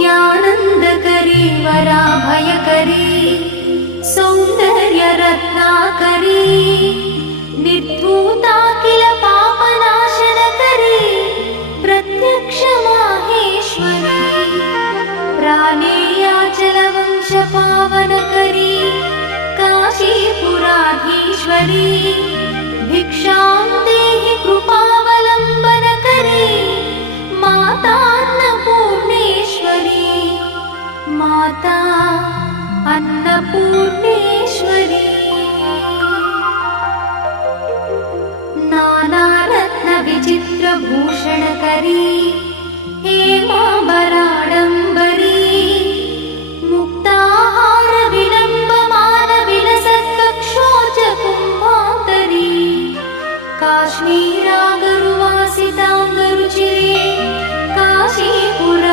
नित्यानन्दकरी वराभयकरी सौन्दर्यरत्नाकरी निर्धूताखिल पापनाशनकरी प्रत्यक्ष माहेश्वरी प्राणेयाचलवंशपावनकरी काशीपुराधीश्वरी भिक्षां देहि कृपा